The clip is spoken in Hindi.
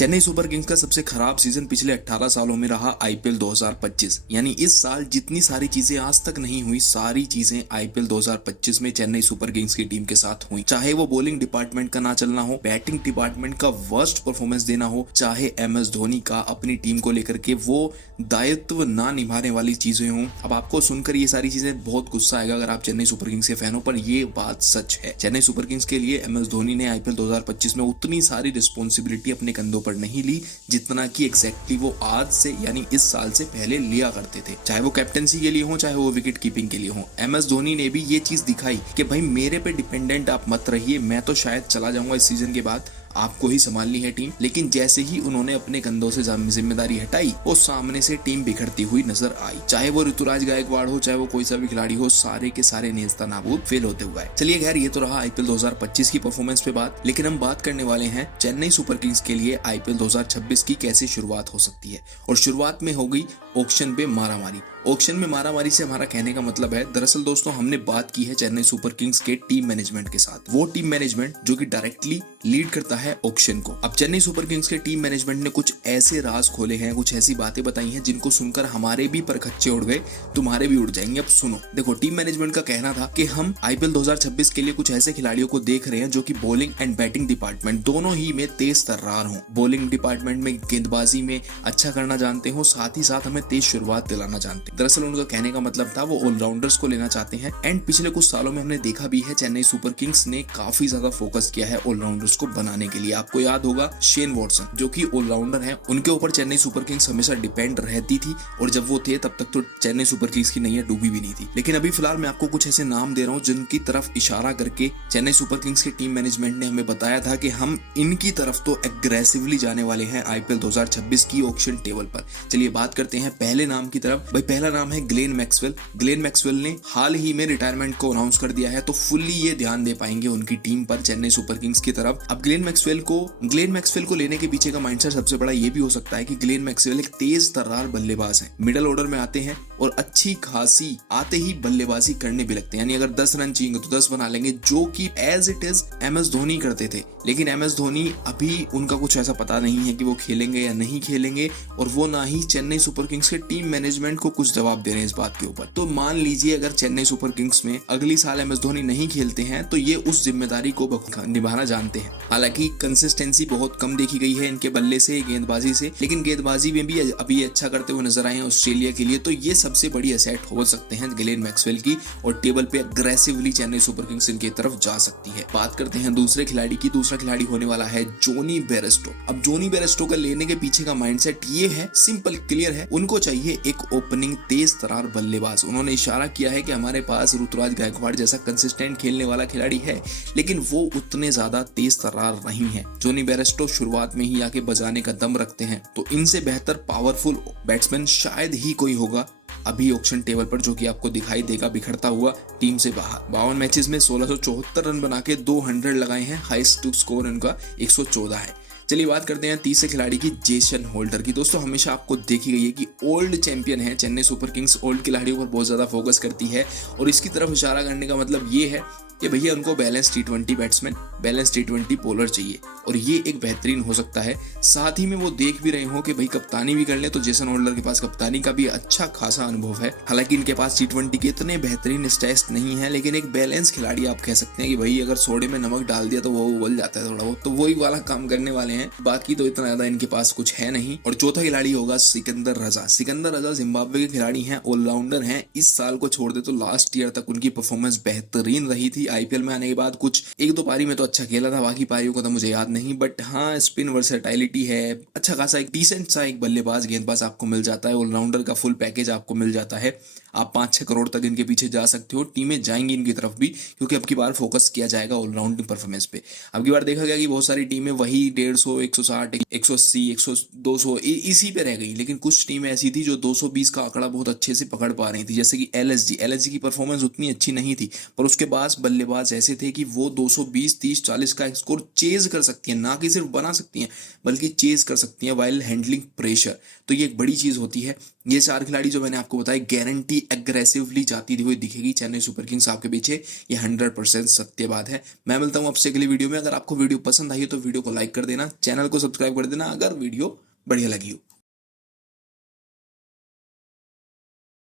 चेन्नई सुपर किंग्स का सबसे खराब सीजन पिछले 18 सालों में रहा आईपीएल 2025। यानी इस साल जितनी सारी चीजें आज तक नहीं हुई, सारी चीजें आईपीएल 2025 में चेन्नई सुपर किंग्स की टीम के साथ हुई। चाहे वो बॉलिंग डिपार्टमेंट का ना चलना हो, बैटिंग डिपार्टमेंट का वर्स्ट परफॉर्मेंस देना हो, चाहे एमएस धोनी का अपनी टीम को लेकर के वो दायित्व ना निभाने वाली चीजें हों। अब आपको सुनकर ये सारी चीजें बहुत गुस्सा आएगा अगर आप चेन्नई सुपर किंग्स के फैन हो, पर ये बात सच है। चेन्नई सुपर किंग्स के लिए एमएस धोनी ने आईपीएल 2025 में उतनी सारी रिस्पॉन्सिबिलिटी अपने कंधों पर नहीं ली जितना कि एग्जैक्टली वो आज से यानी इस साल से पहले लिया करते थे। चाहे वो कैप्टनसी के लिए हो, चाहे वो विकेट कीपिंग के लिए हो, एमएस धोनी ने भी ये चीज दिखाई कि भाई मेरे पे डिपेंडेंट आप मत रहिए, मैं तो शायद चला जाऊंगा इस सीजन के बाद, आपको ही संभालनी है टीम। लेकिन जैसे ही उन्होंने अपने कंधों से जिम्मेदारी हटाई, वो सामने से टीम बिखरती हुई नजर आई। चाहे वो ऋतुराज गायकवाड़ हो, चाहे वो कोई सा भी खिलाड़ी हो, सारे के सारे नेस्ता नाबूद फेल होते हुए। चलिए खैर, ये तो रहा आईपीएल 2025 की परफॉर्मेंस पे बात, लेकिन हम बात करने वाले हैं चेन्नई सुपर किंग्स के लिए आईपीएल 2026 की कैसे शुरुआत हो सकती है। और शुरुआत में हो गई ऑक्शन पे मारामारी। ऑक्शन में मारामारी से हमारा कहने का मतलब है, दरअसल दोस्तों हमने बात की है चेन्नई सुपर किंग्स के टीम मैनेजमेंट के साथ। वो टीम मैनेजमेंट जो कि डायरेक्टली लीड करता है ऑक्शन को। अब चेन्नई सुपर किंग्स के टीम मैनेजमेंट ने कुछ ऐसे राज खोले हैं, कुछ ऐसी बातें बताई हैं जिनको सुनकर हमारे भी परखच्चे उड़ गए, तुम्हारे भी उड़ जाएंगे। अब सुनो, देखो टीम मैनेजमेंट का कहना था कि हम आईपीएल 2026 के लिए कुछ ऐसे खिलाड़ियों को देख रहे हैं जो कि बॉलिंग एंड बैटिंग डिपार्टमेंट दोनों ही में तेज तर्रार हो। बॉलिंग डिपार्टमेंट में गेंदबाजी में अच्छा करना जानते हो, साथ ही साथ हमें तेज शुरुआत दिलाना जानते हैं। दरअसल उनका कहने का मतलब था वो ऑलराउंडर्स को लेना चाहते हैं। एंड पिछले कुछ सालों में हमने देखा भी है चेन्नई सुपर किंग्स ने काफी ज्यादा फोकस किया है ऑलराउंडर्स को बनाने के लिए। आपको याद होगा शेन वॉटसन जो कि ऑलराउंडर हैं, उनके ऊपर चेन्नई सुपर किंग्स हमेशा डिपेंड रहती थी, और जब वो थे तब तक तो चेन्नई सुपर किंग्स की नैया डूबी भी नहीं थी। लेकिन अभी फिलहाल मैं आपको कुछ ऐसे नाम दे रहा हूँ जिनकी तरफ इशारा करके चेन्नई सुपर किंग्स की टीम मैनेजमेंट ने हमें बताया था कि हम इनकी तरफ तो एग्रेसिवली जाने वाले हैं आईपीएल 2026 की ऑक्शन टेबल पर। चलिए बात करते हैं पहले नाम की तरफ। भाई पहला नाम है ग्लेन मैक्सवेल। ग्लेन मैक्सवेल ने हाल ही में रिटायरमेंट को अनाउंस कर दिया है, तो फुल्ली ये ध्यान दे पाएंगे उनकी टीम पर चेन्नई सुपर किंग्स की तरफ। अब ग्लेन मैक्सवेल को लेने के पीछे का माइंडसेट सबसे बड़ा ये भी हो सकता है कि ग्लेन मैक्सवेल एक तेज तर्रार बल्लेबाज है, मिडिल ऑर्डर में आते हैं और अच्छी खासी आते ही बल्लेबाजी करने भी लगते हैं। यानी अगर 10 रन चाहिए तो 10 बना लेंगे, जो कि as it is MS Dhoni करते थे। लेकिन एमएस धोनी अभी उनका कुछ ऐसा पता नहीं है कि वो खेलेंगे या नहीं खेलेंगे, और वो ना ही चेन्नई सुपर किंग्स के टीम मैनेजमेंट को कुछ जवाब दे रहे हैं इस बात के ऊपर। तो मान लीजिए अगर चेन्नई सुपर किंग्स में अगली साल एमएस धोनी नहीं खेलते हैं तो ये उस जिम्मेदारी को निभाना जानते हैं। हालांकि कंसिस्टेंसी बहुत कम देखी गई है इनके बल्ले से, गेंदबाजी से, लेकिन गेंदबाजी में भी अभी अच्छा करते हुए नजर आए हैं ऑस्ट्रेलिया के लिए। तो ये सबसे बड़ी एसेट हो सकते हैं ग्लेन मैक्सवेल की, और टेबल पे अग्रेसिवली चेन्नई सुपर किंग्स इनकी तरफ जा सकती है। बात करते हैं दूसरे खिलाड़ी की। दूसरा खिलाड़ी होने वाला है जोनी बेयरस्टो। अब जोनी बेयरस्टो का लेने के पीछे का माइंडसेट ये है, सिंपल क्लियर है, उनको चाहिए एक ओपनिंग तेज तरार बल्लेबाज। उन्होंने इशारा किया है कि हमारे पास ऋतुराज गायकवाड़ जैसा कंसिस्टेंट खेलने वाला खिलाड़ी है, लेकिन वो उतने ज्यादा तेज तर्रार नहीं है। जोनी बेयरस्टो शुरुआत में ही आके बजाने का दम रखते हैं, तो इनसे बेहतर पावरफुल बैट्समैन शायद ही कोई होगा अभी ऑक्शन टेबल पर, जो कि आपको दिखाई देगा बिखरता हुआ टीम से बाहर। 52 मैचेस में 1674 रन बना के 200 लगाए हैं, हाईएस्ट स्कोर इनका 114 है। चलिए बात करते हैं तीसरे खिलाड़ी की, जेसन होल्डर की। दोस्तों हमेशा आपको देखी गई है कि ओल्ड चैंपियन है चेन्नई सुपर किंग्स, ओल्ड खिलाड़ियों पर बहुत ज्यादा फोकस करती है, और इसकी तरफ इशारा करने का मतलब ये है कि भैया उनको बैलेंस टी20 बैट्समैन, बैलेंस टी20 बॉलर चाहिए, और ये एक बेहतरीन हो सकता है। साथ ही में वो देख भी रहे हो कि भाई कप्तानी भी कर ले, तो जेसन होल्डर के पास कप्तानी का भी अच्छा खासा अनुभव है। हालांकि इनके पास टी20 के इतने बेहतरीन स्टैट्स नहीं है, लेकिन एक बैलेंस खिलाड़ी आप कह सकते हैं कि भाई अगर सोडे में नमक डाल दिया तो वो उबल जाता है थोड़ा बहुत, तो वही वाला काम करने वाले हैं। बाकी तो इतना ज्यादा इनके पास कुछ है नहीं। और चौथा खिलाड़ी होगा सिकंदर रजा। सिकंदर रजा जिम्बाब्वे के खिलाड़ी हैं, ऑलराउंडर हैं। इस साल को छोड़ दे तो लास्ट ईयर तक उनकी परफॉर्मेंस बेहतरीन रही थी। आईपीएल में आने के बाद कुछ एक दो पारी में तो अच्छा खेला था, बाकी पारियों का तो मुझे याद नहीं, बट हाँ स्पिन वर्सेटाइलिटी है, अच्छा खासा एक डिसेंट सा एक बल्लेबाज गेंदबाज आपको मिल जाता है। ऑलराउंडर का फुल पैकेज आपको मिल जाता है। आप 5-6 करोड़ तक इनके पीछे जा सकते हो। टीमें जाएंगी इनकी तरफ भी, क्योंकि अब की बार फोकस किया जाएगा ऑलराउंडिंग परफॉर्मेंस पे। अब की बार देखा गया कि बहुत सारी टीमें वही 150, 160, 180, 200 इसी पे रह गई, लेकिन कुछ टीमें ऐसी थी जो 220 का आंकड़ा बहुत अच्छे से पकड़ पा रही थी, जैसे कि एलएसजी की परफॉर्मेंस उतनी अच्छी नहीं थी, पर उसके पास बल्लेबाज ऐसे थे कि वो 220, 30, 40 का स्कोर चेज कर सकती है, ना कि सिर्फ बना सकती हैं बल्कि चेज कर सकती हैं वाइल हैंडलिंग प्रेशर। तो ये एक बड़ी चीज होती है। ये 4 खिलाड़ी जो मैंने आपको बताया गारंटी एग्रेसिवली जाती हुई दिखेगी चेन्नई सुपर किंग्स आपके पीछे, ये 100% सत्य बात है। मैं मिलता हूँ आपसे अगली वीडियो में। अगर आपको वीडियो पसंद आई हो तो वीडियो को लाइक कर देना, चैनल को सब्सक्राइब कर देना अगर वीडियो बढ़िया लगी हो।